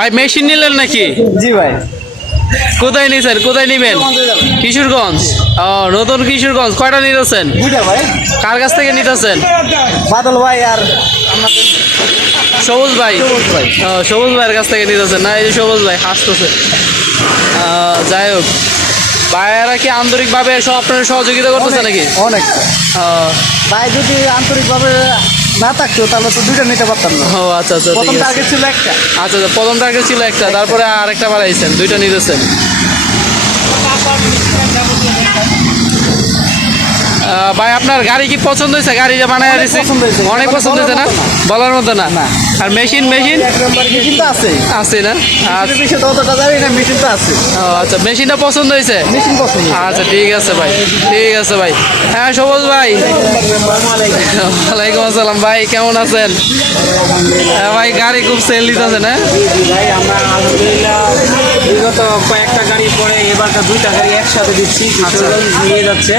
ভাই মেশিন নিলেন নাকি? জি ভাই। কোথায় নিছেন, কোথায় নিবেন? কিশোরগঞ্জ। ও নতুন কিশোরগঞ্জ। কয়টা নিতেছেন? দুইটা ভাই। কার কাছ থেকে নিতেছেন? বাদল ভাই আর আমাদের সবুজ ভাই। সবুজ ভাই। সবুজ ভাইয়ের কাছ থেকে নিতেছেন না? এই যে সবুজ ভাই হাসতেছে। যাই হোক, ভাইয়েরা কি আন্তরিকভাবে সব আপনার সহযোগিতা করতেছে নাকি? অনেকটা। আহ, ভাই যদি আন্তরিকভাবে না থাকতো তাহলে তো দুইটা নিতে পারতাম না। ও আচ্ছা আচ্ছা, প্রথম ঠিক আছে। টার্গেট ছিল একটা। আচ্ছা আচ্ছা, প্রথম টার্গেট ছিল একটা, তারপরে আরেকটা বাড়াইছেন, দুইটা নিতেছেন। ভাই আপনার গাড়ি কি পছন্দ হয়েছে? গাড়ি যে বানায় দিয়েছে পছন্দ হয়েছে। অনেক পছন্দ হয়েছে না? বলার মতো না। না। আর মেশিন মেশিন এক নম্বর মেশিন তো আছে। আছে না? আচ্ছা। মেশিন তো অতটা জানি না, মেশিন তো আছে। ও আচ্ছা, মেশিনটা পছন্দ হয়েছে? মেশিন পছন্দ। আচ্ছা ঠিক আছে ভাই, ঠিক আছে ভাই। হ্যাঁ সবুজ ভাই। ওয়ালাইকুম আসসালাম ভাই, কেমন আছেন? হ্যাঁ ভাই, গাড়ি খুব সেল দিতেছে না? ভাই আমরা আলহামদুলিল্লাহ বিগত কয়েকটা গাড়ি পরে এবারটা দুইটা গাড়ি একসাথে দিচ্ছি, নিয়ে যাচ্ছে।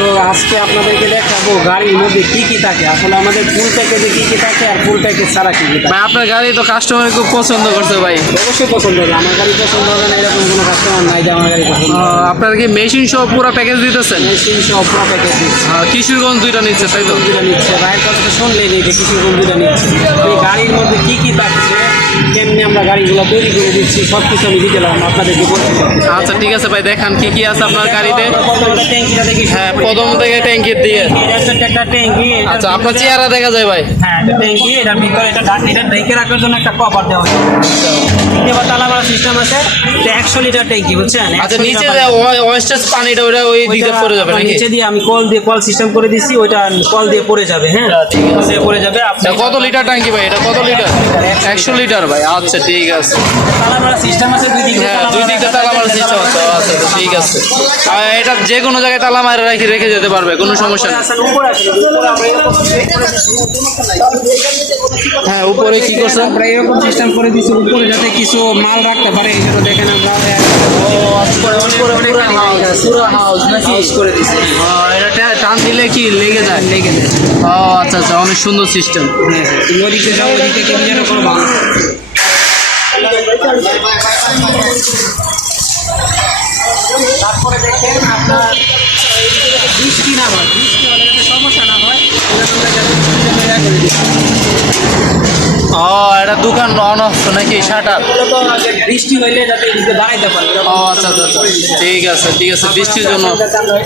তো আজকে আপনাদেরকে দেখাবো গাড়ির মধ্যে কি কি থাকে, আসলে আমাদের ফুল প্যাকেজে কি কি থাকে আর ফুল প্যাকেজ ছাড়া কি কি থাকে। ভাই আপনার গাড়ি তো কাস্টমার খুব পছন্দ করছে ভাই। অবশ্যই পছন্দ হবে, আমার গাড়ি পছন্দ হবে না এরকম কোনো কাস্টমার নাই যে আমার গাড়ি পছন্দ হবে না। আপনার কি মেশিন সহ পুরো প্যাকেজ দিতেছেন? মেশিন সব পুরো প্যাকেজ দিচ্ছি। কিশোরগঞ্জ দুইটা নিচ্ছে তাই তো? বন্ধুরা নিচ্ছে, ভাইয়ের কথা তো শুনলেই নেই যে কিছু বন্ধুরা নিচ্ছে। এই গাড়ির মধ্যে কি কি থাকছে, কেমনি আমরা গাড়িগুলো তৈরি করে দিচ্ছি, সব কিছু আমি দিতে পারলাম আপনাদেরকে বলতে চাচ্ছি। আচ্ছা ঠিক আছে ভাই, দেখান কি কি আছে আপনার গাড়িতে। প্রথমে ট্যাঙ্কিটা দেখি। হ্যাঁ প্রথম থেকে ট্যাঙ্কির দিয়ে। একটা ট্যাঙ্কি। আচ্ছা আপনার চেহারা দেখা যায় ভাই। হ্যাঁ একটা ট্যাঙ্কি, এটার ভিতরে এটা ঢেকে রাখার জন্য একটা কভার দেওয়া হয়েছে। এবার তালা মারা সিস্টেম আছে। এটা 100 লিটার ট্যাঙ্কি, বুঝছেন? আচ্ছা নিচে যে ওয়েস্টেজ পানিটা ওটা ওই দিকে পড়ে যাবে নাকি? নিচে দিয়ে আমি কল সিস্টেম করে দিচ্ছি, ওইটা কল দিয়ে পড়ে যাবে। হ্যাঁ ঠিক আছে। কল দিয়ে পড়ে যাবে। আপনি কত লিটার ট্যাঙ্কি ভাই এটা? কত লিটার? 100 লিটার ভাই। আচ্ছা ঠিক আছে। তালা মারা সিস্টেম আছে দুই দিকে। হ্যাঁ দুই দিকটা তালা মারার সিস্টেম আছে। আচ্ছা আচ্ছা, ঠিক আছে। আর এটা যে কোনো জায়গায় তালা মারা রেখে যেতে পারবে, কোনো সমস্যা নেই। হ্যাঁ উপরে কি করছে? আমরা এরকম সিস্টেম করে দিচ্ছি উপরে যাতে কিছু মাল রাখতে পারে, এই জন্য দেখেন আমরা পুরো হাউস নাকি করে দিচ্ছি। এটা টান দিলে কি লেগে যায়? লেগে যায়। ও আচ্ছা আচ্ছা, অনেক সুন্দর সিস্টেম। তুমি ওদিকে যাও, ওদিকে কেমন যেন করো ভালো। তারপরে দেখেন আপনার এইদিকে যাতে বৃষ্টি না হয়, বৃষ্টি হলে যাতে সমস্যা না হয়, ও এটা দোকান অন অফ নাকি শাটার? বৃষ্টি হইলে যাতে এদিকে দাঁড়াইতে পারে। ও আচ্ছা আচ্ছা আচ্ছা, ঠিক আছে ঠিক আছে, বৃষ্টির জন্য।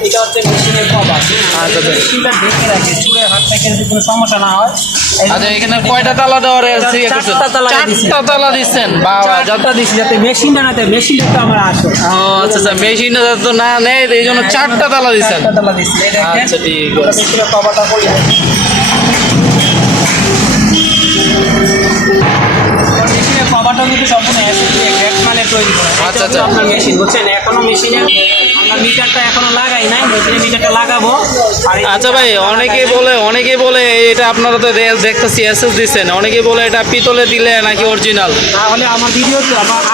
এটা হচ্ছে মেশিনের কভার। আচ্ছা আচ্ছা। মেশিনটা ঢেকে রাখে, চুলের হাত থেকে যদি কোনো সমস্যা না হয়। আচ্ছা এখানে কয়টা তালা দেওয়া রয়েছে? চারটা তালা দিছি। চারটা তালা দিচ্ছেন বাবা। চারটা দিছি যাতে মেশিনটা না, মেশিনটা তো আমার আসে। ও আচ্ছা আচ্ছা, মেশিনটা তো না নেই এই জন্য চারটা তালা দিচ্ছেন। চারটা তালা দিছি। এই দেখেন, আচ্ছা ঠিক আছে। মেশিনের কভারটা করি। মেশিনের কভারটা কিন্তু সম্পূর্ণ অ্যাসিড দিয়ে গ্রেড মানে তৈরি করা। আচ্ছা, আচ্ছা। আপনার মেশিন বুঝছেন, এখনো মেশিনের আমরা মিটারটা এখনো লাগাই নাই, মেশিনের মিটারটা লাগাবো। আর আচ্ছা ভাই, অনেকেই বলে এটা আপনারা তো দেখতেছি এসএস দিচ্ছেন, অনেকেই বলে এটা পিতলে দিলে নাকি অরিজিনাল। তাহলে আমার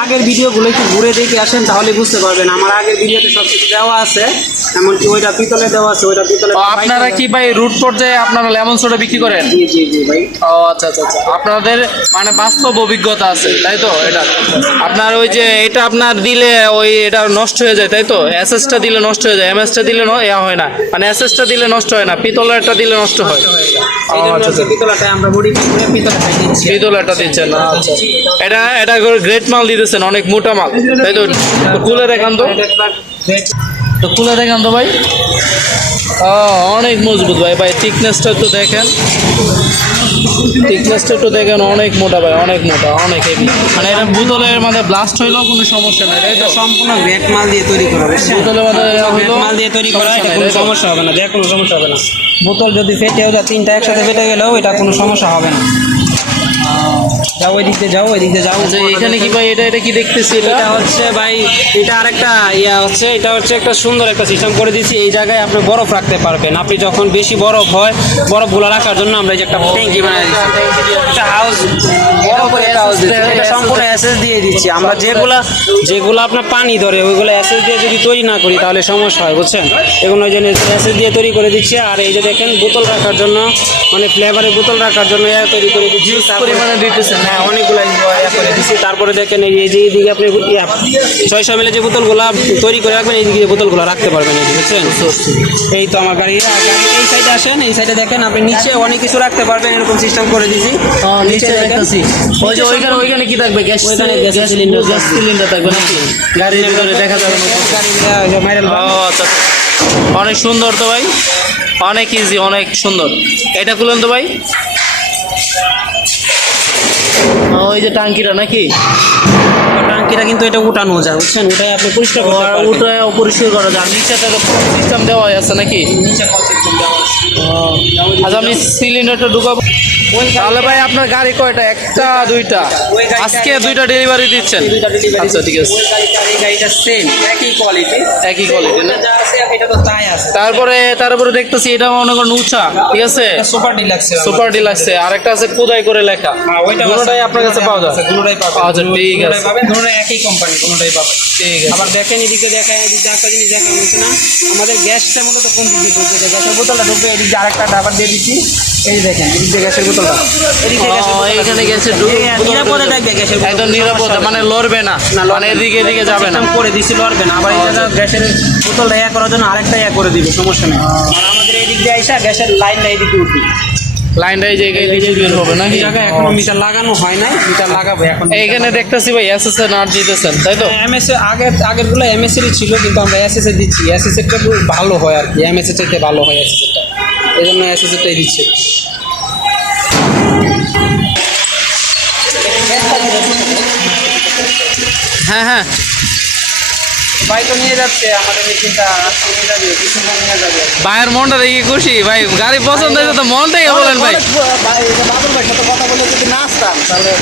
আগের ভিডিওগুলো একটু ঘুরে দেখে আসেন, তাহলে বুঝতে পারবেন। আমার আগের ভিডিওতে সব কিছু দেওয়া আছে, এমনকি ওইটা পিতলে দেওয়া আছে, ওইটা পিতলে। আপনারা কি ভাই রুট পর্যায়ে আপনারা লেমন সোডা বিক্রি করেন? জি জি জি ভাই। ও আচ্ছা আচ্ছা আচ্ছা, আপনাদের মানে বাস্তব অভিজ্ঞতা আছে তাই তো? এটা আপনার ওই যে এটা আপনার দিলে ওই এটা নষ্ট হয়ে যায় তাই তো? এসএসটা দিলে নষ্ট হয়ে যায়, এমএসটা দিলে ইয়া হয় না, মানে এসএসটা দিলে নষ্ট হয় না, পিতলেরটা দিলে নষ্ট হয়। এই জন্য হচ্ছে পিতলাটা আমরা মডিফাই করে পিতলাটা দিচ্ছি। পিতলেরটা দিচ্ছেন না? আচ্ছা, এটা গ্রেট মাল দিতেছেন, অনেক মোটা মাল তাই তো? তো খুলে দেখান তো, তো খুলে দেখান তো ভাই। ও অনেক মজবুত ভাই। ভাই থিকনেসটা একটু দেখেন, থিকনেসটা একটু দেখেন, অনেক মোটা ভাই, অনেক মোটা, অনেক হেভি। মানে এটা বোতলের মানে ব্লাস্ট হইলেও কোনো সমস্যা নেই তাই তো? সম্পূর্ণ গ্রেট মাল দিয়ে তৈরি করা, বোতলের মানে গ্রেট মাল দিয়ে তৈরি করা, এটা কোনো সমস্যা হবে না, দেখ কোনো সমস্যা হবে না। বোতল যদি ফেটেও যায়, তিনটা একসাথে ফেটে গেলেও এটা কোনো সমস্যা হবে না। যাও ওই দিক দিয়ে যাও, ওই দিক দিয়ে যাও। আচ্ছা এখানে কি ভাই এটা কি দেখতেছি? এটা হচ্ছে ভাই, এটা আরেকটা ইয়া হচ্ছে, এটা হচ্ছে একটা সুন্দর একটা সিস্টেম করে দিয়েছি। এই জায়গায় আপনি বরফ রাখতে পারবেন। আপনি যখন বেশি বরফ হয়, বরফগুলো রাখার জন্য আমরা এই যে একটা ট্যাঙ্কি বানিয়ে দিচ্ছি, একটা হাউস, বরফের একটা হাউস দিচ্ছি। এটা সম্পূর্ণ অ্যাসেস দিয়ে দিচ্ছি। আমরা যেগুলো আপনার পানি ধরে ওইগুলো অ্যাসেস দিয়ে যদি তৈরি না করি তাহলে সমস্যা হয়, বুঝছেন? এগুলো ওই জন্য অ্যাসেস দিয়ে তৈরি করে দিচ্ছি। আর এই যে দেখেন বোতল রাখার জন্য, মানে ফ্লেভারের বোতল রাখার জন্য তৈরি করে দিচ্ছি। তারপরে পরিমাণে দিতেছেন। হ্যাঁ অনেকগুলো করে দিচ্ছি। তারপরে দেখেন এই যে এইদিকে আপনি 600 ml যে বোতলগুলো তৈরি করে রাখবেন, এইদিকে যে বোতলগুলো রাখতে পারবেন, এই বুঝছেন। এই তো আমার গাড়ি এই সাইডে আসেন, এই সাইডে দেখেন আপনি নিচে অনেক কিছু রাখতে পারবেন, এরকম সিস্টেম করে দিছি। নিচে দেখতেছি ওই যে ওইখানে কি থাকবে? গ্যাস ওইখানে গ্যাস সিলিন্ডার থাকবে নাকি? গাড়ির ভিতরে দেখা যাবে না। ও আচ্ছা, অনেক সুন্দর তো ভাই, অনেক ইজি, অনেক সুন্দর। এটা খুলেন তো ভাই। ওই যে টাঙ্কিটা নাকি? টাঙ্কিটা কিন্তু এটা উঠানো যায়, বুঝছেন, উঠায় আপনি পরিষ্কার করতে পারবেন। ওটায় পরিষ্কার করা যায়। নিচে তো সিস্টেম দেওয়া আছে নাকি? নিচে কল সিস্টেম দেওয়া আছে। আচ্ছা আমি সিলিন্ডারটা ঢুকাবো। তাহলে ভাই আপনার গাড়ি কয়টা? একটা দুইটা? আজকে দুইটা ডেলিভারি দিচ্ছেন? আচ্ছা ঠিক আছে। ওই গাড়িটা আর এই গাড়িটা সেম, একই কোয়ালিটি। একই কোয়ালিটি না? যা আছে এটা তো তাই আছে। তারপরে দেখতেছি এটা মনে করেন উঁচা, ঠিক আছে, সুপার ডিলাক্স। সুপার ডিলাক্সে। আরেকটা আছে খোদাই করে লেখা। ওইটা দুটোটাই আপনার কাছে পাওয়া যায়? দুটোটাই পাবেন। আচ্ছা ঠিক আছে, পাবেন, দুটোটাই একই কোম্পানি, কোনোটাই পাবেন। ঠিক আছে। আবার দেখেন এদিকে, দেখেন এদিকে একটা জিনিস দেখা হচ্ছে না, আমাদের গ্যাসটা মূলত কোন দিক দিয়ে ঢুকছে? গ্যাসের বোতলটা ঢুকবে এদিক দিয়ে, আরেকটা ডাবার দিয়ে দিচ্ছি। এই দেখেন এদিক দিয়ে গ্যাসের বোতলটা, এদিক দিয়ে গ্যাসের বোতলটা। এখানে গ্যাসের নিরাপদে থাকবে গ্যাসের বোতল। একদম নিরাপদ, মানে লড়বে না, মানে এদিকে যাবে না। সিস্টেম করে দিছি, লড়বে না। আবার এই জায়গা গ্যাসের বোতলটা ইয়া করার জন্য আরেকটা ইয়া করে দিবে, সমস্যা নেই। আর আমাদের এইদিক দিয়ে আইসা গ্যাসের লাইনটা এইদিকে উঠবে। লাইনটা এই জায়গায় দিকে বের হবে না? এই জায়গায় এখনো মিটার লাগানো হয় নাই, মিটার লাগাবো এখন। এইখানে দেখতেছি ভাই এসএস এর নাট দিতেছেন, তাই তো? এমএস আগেরগুলো এমএস এরই ছিল, কিন্তু আমরা এসএস এ দিচ্ছি। এসএস এরটা খুব ভালো হয় আর কি, এমএস এর চাইতে ভালো হয় এসএস এরটা, এই জন্য এসএস এরটাই দিচ্ছে। হ্যাঁ হ্যাঁ, ভাই তো নিয়ে যাচ্ছে আমাদের মেশিনটা, আজকে নিয়ে যাবে, কিছুক্ষণ নিয়ে যাবে। ভাইয়ের মনটা দেখি খুশি। ভাই গাড়ি পছন্দ হয়েছে তো মন থেকে বলেন ভাই। বাদল ভাইয়ের সাথে কথা বলে যদি না আসতাম তাহলে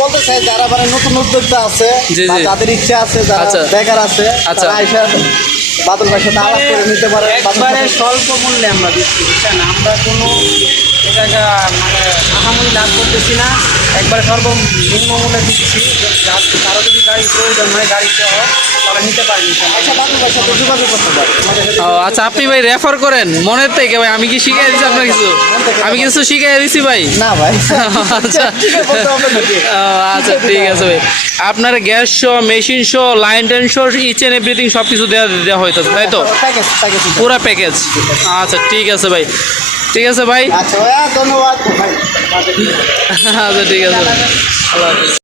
বলতে চাই যারা মানে নতুন উদ্যোক্তা আছে জি, বা জি। যাদের ইচ্ছা আছে, যারা আচ্ছা। বেকার আছে, আচ্ছা। তারা আইসা বাদল ভাইয়ের সাথে আলাপ করে নিতে পারে। বাদল একবারে ভাই- স্বল্প মূল্যে আমরা দিচ্ছি, বুঝছেন। আমরা কোনো এ জায়গা মানে আহামরি লাভ করতেছি না, একবারে সর্বনিম্ন মূল্যে দিচ্ছি। কারো যদি গাড়ি প্রয়োজন হয়, গাড়ি সহ, তাহলে নিতে পারেন। আচ্ছা, বাদল ভাইয়ের সাথে যোগাযোগ করতে পারে। আমাদের সাথে ও আচ্ছা, আপনি ভাই রেফার করেন মনের থেকে ভাই? আমি কি শিখাই দিচ্ছি আপনার কিছু? আমি কিছু শিখাই দিচ্ছি ভাই? না ভাই, আচ্ছা ঠিক আছে, বলতে হবে নাকি? ও, আচ্ছা ঠিক আছে ভাই। আপনার গ্যাস সহ, মেশিন সহ, লাইন টেন সহ, ইচ এন্ড এভরিথিং সব কিছু দেওয়া হইতেছে, তাই তো? Package package. পুরা প্যাকেজ। আচ্ছা ঠিক আছে ভাই, ঠিক আছে ভাই। আচ্ছা ভাইয়া, ধন্যবাদ ভাই। আচ্ছা ঠিক আছে, আল্লাহ হাফেজ।